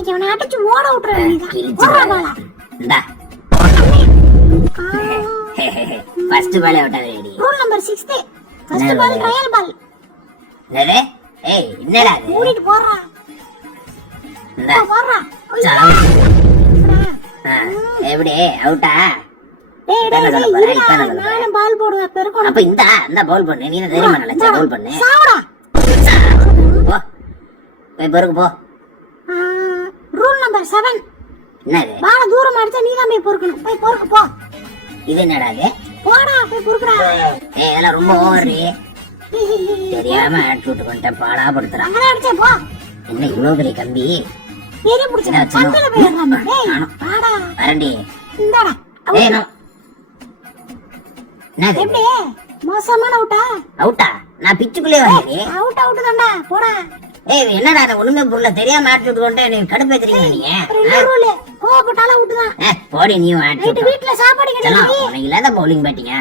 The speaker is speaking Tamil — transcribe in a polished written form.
இன்னைக்கு அவனை அடிச்சு ஓட விட்டுறேன். இந்தா ஃபர்ஸ்ட் பால் அவுட் ஆகுறேடி. Rule number 6 first ball trial ball. என்னடே ஏய் என்னடா இது ஓடிட்டு போறா. இந்தா போறா. எப்படி அவுட்டா? டேய் நான் பால் போடுவேன் பெருக்கணும். அப்ப இந்த பால் பண்ணு. நீ என்ன தெரியுமா நினைச்ச பால் பண்ணு. சாவுடா. போ போய் பெருக்கு போ. ரூல் நம்பர் 7 என்னது? பால தூரம் அடிச்சா நீ தான் போய் பொறுக்கணும். போய் பொறுக்கு போ. இது என்னடா இது? போடா போய் பொறுக்குடா. ஏய் இதெல்லாம் ரொம்ப ஓவர். தெரியாம ஆட்டிட்டு கொண்டே பாடா படுத்துறான். அங்க அடிச்சே போ. என்ன இவ்வளவு பெரிய கம்பி? ஏறி புடிச்சா கம்பில போயிரலாம். டேய் பாடா. வரண்டி. இந்தாடா. ஏய் நோ. என்னது? எப்படி மோசமான அவுட்டா? அவுட்டா? நான் பிச்சுக்குள்ளே வரேன். அவுட் தான்டா. போடா. ஏய் என்னடா அது ஒண்ணுமே புரியல. தெரியாம ஆட்டிட்டு கொண்டே நீ கடுப்பேத்துறீங்க நீங்க. ரெண்டு ரூல். கோவப்பட்டால அவுட் தான். போடி நீ ஆட்டிட்டு. வீட்ல சாப்பாடு கிடையாது. உனக்கு இல்லாத பவுலிங் பேட்டிங்க.